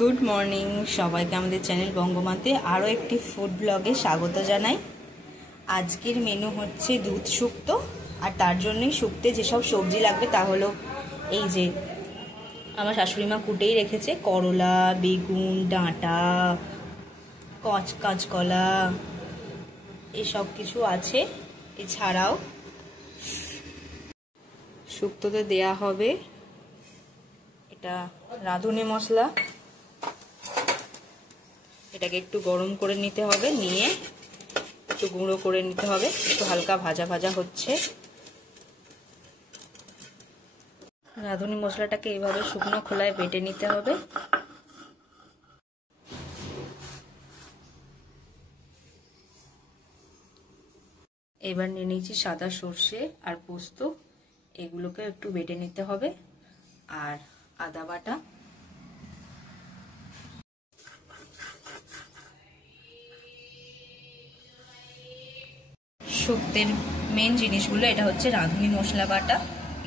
Good morning সবাইকে আমাদের channel বঙ্গমাতে আরও একটি ফুড ব্লগে স্বাগত জানাই। আজকের মেনু হচ্ছে দুধ শুক্তো, আর তার জন্যই শুক্তে যেসব সবজি লাগবে তা হলো এই যে আমার শাশুড়ি মা কুটেই রেখেছে করলা, বেগুন, ডাঁটা, কাঁচকলা এসব কিছু আছে। এছাড়াও শুক্তোতে দেয়া হবে এটা রাঁধুনি মশলা, এটাকে একটু গরম করে নিতে হবে, নিয়ে একটু গুঁড়ো করে নিতে হবে, একটু হালকা ভাজা ভাজা হচ্ছে। রাঁধুনি মশলাটাকে এইভাবে শুকনো খোলায় বেটে নিতে হবে। এবার নিয়ে নিয়েছি সাদা সর্ষে আর পোস্ত, এগুলোকে একটু বেটে নিতে হবে, আর আদা বাটা, শুক্তের মেন জিনিসগুলো এটা হচ্ছে রাঁধুনি মশলা বাটা,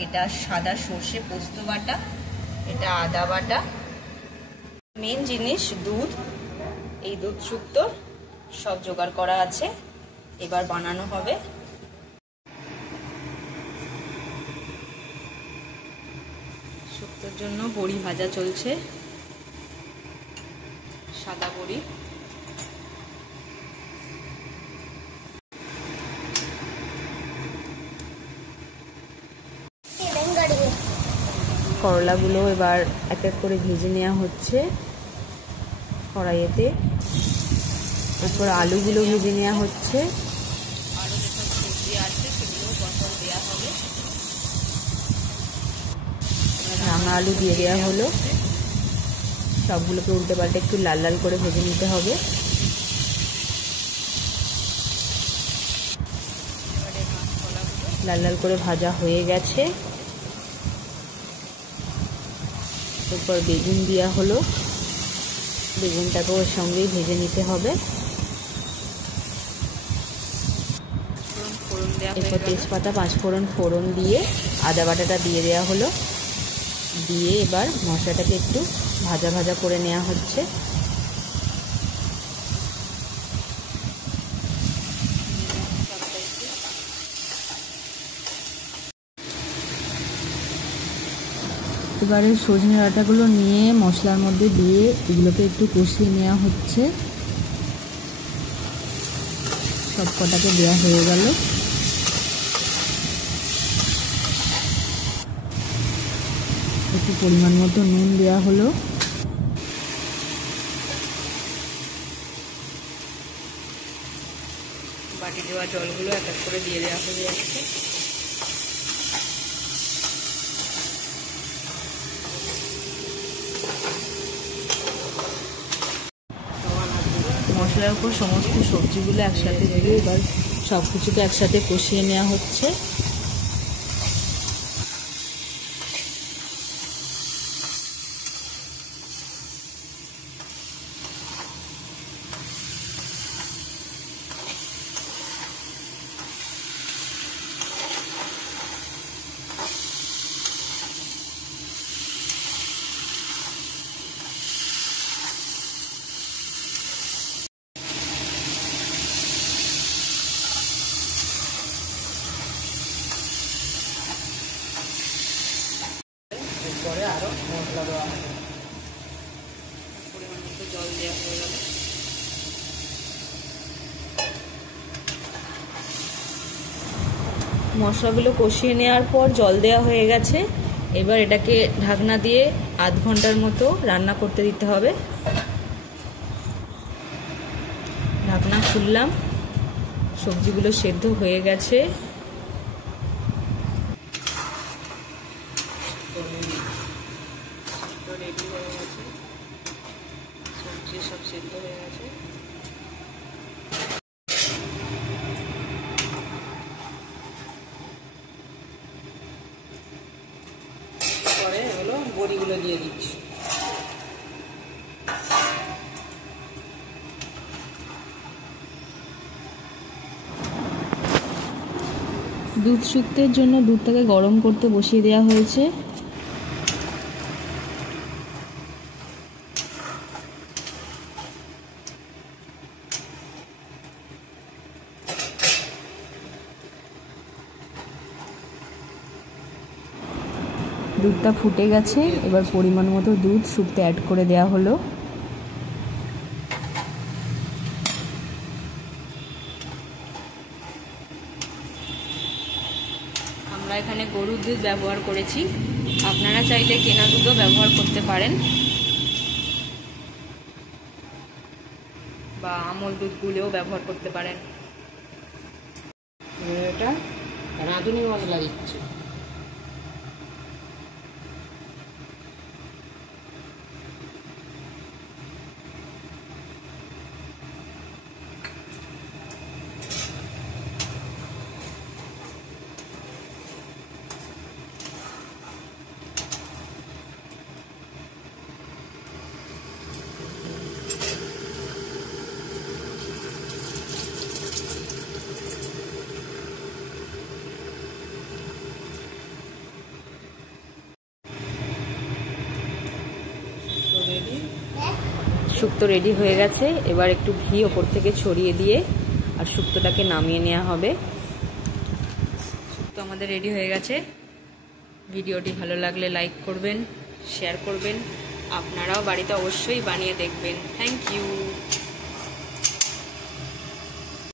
এটা সাদা সর্ষে পোস্ত বাটা, এটা আদা বাটা, মেন জিনিস দুধ। এই দুধ শুক্তোর সব জোগাড় করা আছে, এবার বানানো হবে। শুক্তোর জন্য বড়ি ভাজা চলছে, সাদা বড়ি। করলাগুলো এবার এক এক করে ভেজে নেওয়া হচ্ছে কড়াইয়েতে, তারপর আলুগুলো ভেজে নেওয়া হচ্ছে, আরও যেসব সবজি আছে সেগুলো পরপর দেওয়া হবে। রাঙা আলু দিয়ে দেওয়া হলো, সবগুলোকে উল্টে পাল্টে একটু লাল লাল করে ভেজে নিতে হবে। লাল লাল করে ভাজা হয়ে গেছে, এরপর বেগুন দেওয়া হলো, বেগুনটাকে ওর সঙ্গেই ভেজে নিতে হবে। এরপর তেজপাতা, পাঁচফোড়ন ফোড়ন দিয়ে আদা বাটাটা দিয়ে দেওয়া হলো, দিয়ে এবার মশলাটাকে একটু ভাজা ভাজা করে নেওয়া হচ্ছে। এবারে সজনে ডাঁটাগুলো নিয়ে মশলার মধ্যে দিয়ে এগুলোকে একটু কষিয়ে নেওয়া হচ্ছে। সব কটাকে দেওয়া হয়ে গেল, একটু পরিমাণ মতো নুন দেওয়া হলো, বাটি দেওয়া জলগুলো এক এক করে দিয়ে দেওয়া হয়ে যাচ্ছে। মশলার উপর সমস্ত সবজিগুলো একসাথে দিয়ে এবার সব কিছুকে একসাথে কষিয়ে নেওয়া হচ্ছে। পরে আরো মশলা দেওয়া হবে, পরিমাণ মতো জল দেওয়া হয়ে গেল। মশলাগুলো কষিয়ে নেওয়ার পর জল দেওয়া হয়ে গেছে, এবার এটাকে ঢাকনা দিয়ে আধ ঘন্টার মতো রান্না করতে দিতে হবে। ঢাকনা খুললাম, সবজিগুলো সেদ্ধ হয়ে গেছে, রেডি হয়ে গেছে, সবজি সব সেদ্ধ হয়ে গেছে। পরে এগুলো বড়িগুলো দিয়ে দিচ্ছি। দুধ শুক্তের জন্য দুধটাকে গরম করতে বসিয়ে দেওয়া হয়েছে। দুধটা ফুটে গেছে, এবার পরিমাণ মতো দুধ শুক্তে অ্যাড করে দেওয়া হলো। আমরা এখানে গরুর দুধ ব্যবহার করেছি, আপনারা চাইলে কেনা দুধও ব্যবহার করতে পারেন বা আমল দুধগুলোও ব্যবহার করতে পারেন। এটা রাঁধুনি মশলা দিচ্ছি। শুক্তো রেডি হয়ে গেছে, এবার একটু ঘি ওপর থেকে ছড়িয়ে দিয়ে আর শুক্তোটাকে নামিয়ে নেওয়া হবে। শুক্তো আমাদের রেডি হয়ে গেছে। ভিডিওটি ভালো লাগলে লাইক করবেন, শেয়ার করবেন, আপনারাও বাড়িতে অবশ্যই বানিয়ে দেখবেন। Thank you.